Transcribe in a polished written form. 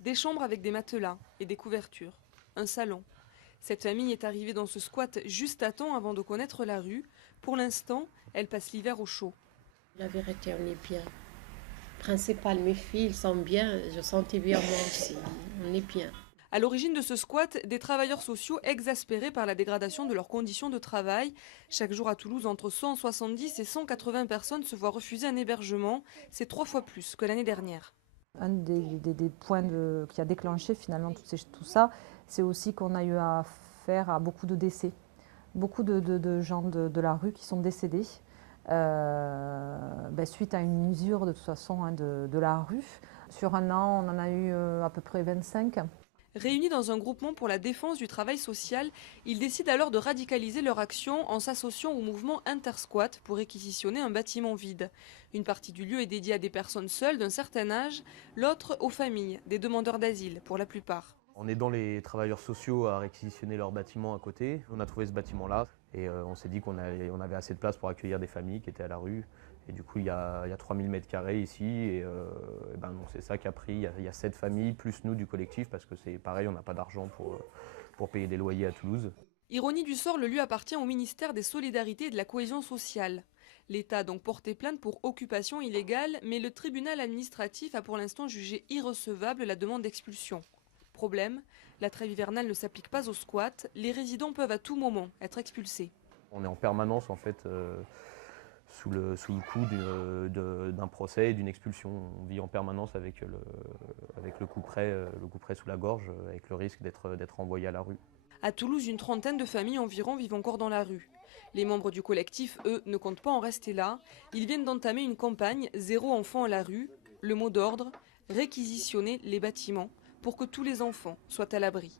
Des chambres avec des matelas et des couvertures. Un salon. Cette famille est arrivée dans ce squat juste à temps avant de connaître la rue. Pour l'instant, elle passe l'hiver au chaud. La vérité, on est bien. Principal, mes filles, ils sont bien. Je sentais bien moi aussi. On est bien. À l'origine de ce squat, des travailleurs sociaux exaspérés par la dégradation de leurs conditions de travail. Chaque jour à Toulouse, entre 170 et 180 personnes se voient refuser un hébergement. C'est 3 fois plus que l'année dernière. Un des points qui a déclenché finalement tout ça, c'est aussi qu'on a eu affaire à beaucoup de décès. Beaucoup de gens de la rue qui sont décédés suite à une usure de toute façon de la rue. Sur un an, on en a eu à peu près 25. Réunis dans un groupement pour la défense du travail social, ils décident alors de radicaliser leur action en s'associant au mouvement Intersquat pour réquisitionner un bâtiment vide. Une partie du lieu est dédiée à des personnes seules d'un certain âge, l'autre aux familles, des demandeurs d'asile pour la plupart. En aidant les travailleurs sociaux à réquisitionner leur bâtiment à côté, on a trouvé ce bâtiment-là et on s'est dit qu'on avait assez de place pour accueillir des familles qui étaient à la rue. Et du coup, il y a 3000 m² ici et c'est ça qui a pris. Il y a 7 familles plus nous du collectif parce que c'est pareil, on n'a pas d'argent pour payer des loyers à Toulouse. Ironie du sort, le lieu appartient au ministère des Solidarités et de la Cohésion sociale. L'État a donc porté plainte pour occupation illégale, mais le tribunal administratif a pour l'instant jugé irrecevable la demande d'expulsion. Problème, la trêve hivernale ne s'applique pas aux squats, les résidents peuvent à tout moment être expulsés. On est en permanence en fait sous le coup d'un procès et d'une expulsion. On vit en permanence avec le coup près sous la gorge, avec le risque d'être envoyé à la rue. À Toulouse, une trentaine de familles environ vivent encore dans la rue. Les membres du collectif, eux, ne comptent pas en rester là. Ils viennent d'entamer une campagne « Zéro enfant à la rue ». Le mot d'ordre, réquisitionner les bâtiments pour que tous les enfants soient à l'abri.